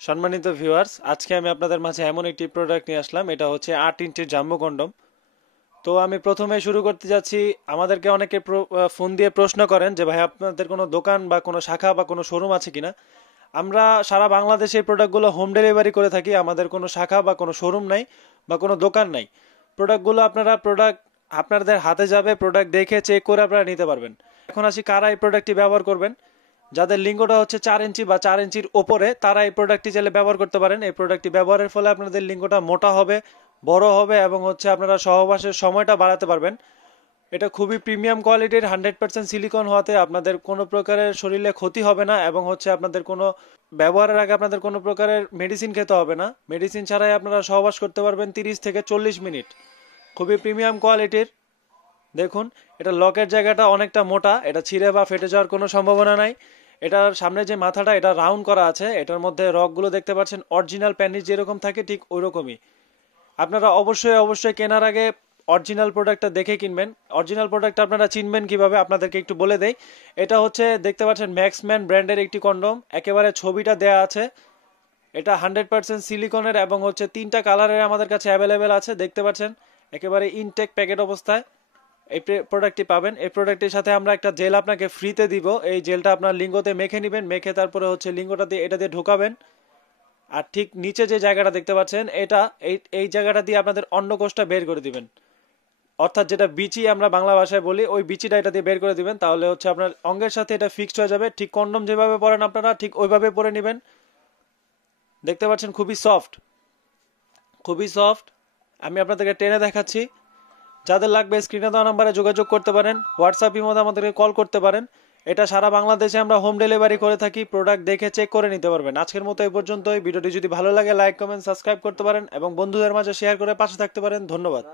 সম্মানিত ভিউয়ার্স, আজকে আমি আপনাদের মাঝে এমন একটি প্রোডাক্ট নিয়ে আসলাম। এটা হচ্ছে 8 ইঞ্চির জাম্বো কন্ডম। তো আমি প্রথমে শুরু করতে যাচ্ছি। আমাদেরকে অনেকে ফোন দিয়ে প্রশ্ন করেন যে ভাই আপনাদের কোনো দোকান বা কোনো শাখা বা কোনো শোরুম আছে কিনা। আমরা সারা বাংলাদেশে এই প্রোডাক্টগুলো হোম ডেলিভারি করে থাকি। আমাদের কোনো শাখা বা কোনো শোরুম নাই বা কোনো দোকান নাই। প্রোডাক্টগুলো আপনাদের হাতে যাবে, প্রোডাক্ট দেখে চেক করে আপনারা নিতে পারবেন। এখন আসি কারা এই প্রোডাক্টটি ব্যবহার করবেন। যাদের লিঙ্গটা হচ্ছে 4 ইঞ্চি বা 4 ইঞ্চির ওপরে তারা এই প্রোডাক্টটি চাইলে ব্যবহার করতে পারেন। এই প্রোডাক্টটি ব্যবহারের ফলে আপনাদের লিঙ্গটা মোটা হবে, বড় হবে এবং হচ্ছে আপনারা সহবাসের সময়টা বাড়াতে পারবেন। এটা খুবই প্রিমিয়াম কোয়ালিটির, 100% সিলিকন হওয়াতে আপনাদের কোনো প্রকারের শরীরে ক্ষতি হবে না এবং হচ্ছে আপনাদের কোনো ব্যবহারের আগে আপনাদের কোনো প্রকারের মেডিসিন খেতে হবে না। মেডিসিন ছাড়াই আপনারা সহবাস করতে পারবেন 30 থেকে 40 মিনিট। খুবই প্রিমিয়াম কোয়ালিটির। দেখুন, এটা লকের জায়গাটা অনেকটা মোটা, এটা ছিঁড়ে বা ফেটে যাওয়ার কোনো সম্ভাবনা নাই। এটার সামনে যে মাথাটা এটা রাউন্ড করা আছে, এটার মধ্যে রকগুলো দেখতে পাচ্ছেন অরিজিনাল প্যানিস যেরকম থাকে ঠিক ওই রকমই। আপনারা অবশ্যই অবশ্যই কেনার আগে অরিজিনাল প্রোডাক্টটা দেখে কিনবেন। অরিজিনাল প্রোডাক্ট আপনারা চিনবেন কিভাবে আপনাদেরকে একটু বলে দেই। এটা হচ্ছে দেখতে পাচ্ছেন ম্যাক্সম্যান ব্র্যান্ডের একটি কন্ডম, একেবারে ছবিটা দেয়া আছে। এটা 100% সিলিকনের এবং হচ্ছে 3টা কালারের আমাদের কাছে অ্যাভেলেবেল আছে, দেখতে পাচ্ছেন একেবারে ইনটেক প্যাকেট অবস্থায় এই প্রোডাক্টটি পাবেন। এই প্রোডাক্টের সাথে আমরা একটা জেল আপনাকে ফ্রিতে দিব। এই জেলটা আপনার লিঙ্গতে মেখে নেবেন, মেখে তারপরে হচ্ছে লিঙ্গটা দিয়ে এটা দিয়ে ঢোকাবেন। আর ঠিক নিচে যে জায়গাটা দেখতে পাচ্ছেন এটা এই এই জায়গাটা দিয়ে আপনাদের অন্ডকোষটা বের করে দিবেন, অর্থাৎ যেটা বিচি আমরা বাংলা ভাষায় বলি, ওই বিচিটা এটা দিয়ে বের করে দিবেন। তাহলে হচ্ছে আপনার অঙ্গের সাথে এটা ফিক্সড হয়ে যাবে। ঠিক কন্ডম যেভাবে পরেন আপনারা ঠিক ওইভাবে পরে নেবেন। দেখতে পাচ্ছেন খুবই সফট, খুবই সফট। আমি আপনাদেরকে টেনে দেখাচ্ছি। যাদের লাগবে স্ক্রিনে দেওয়া নাম্বারে যোগাযোগ করতে পারেন, হোয়াটসঅ্যাপ মধ্যে আমাদেরকে কল করতে পারেন। এটা সারা বাংলাদেশে আমরা হোম ডেলিভারি করে থাকি। প্রোডাক্ট দেখে চেক করে নিতে পারবেন। আজকের মতো এই পর্যন্তই। ভিডিওটি যদি ভালো লাগে লাইক কমেন্ট সাবস্ক্রাইব করতে পারেন এবং বন্ধুদের মাঝে শেয়ার করে পাশে থাকতে পারেন। ধন্যবাদ।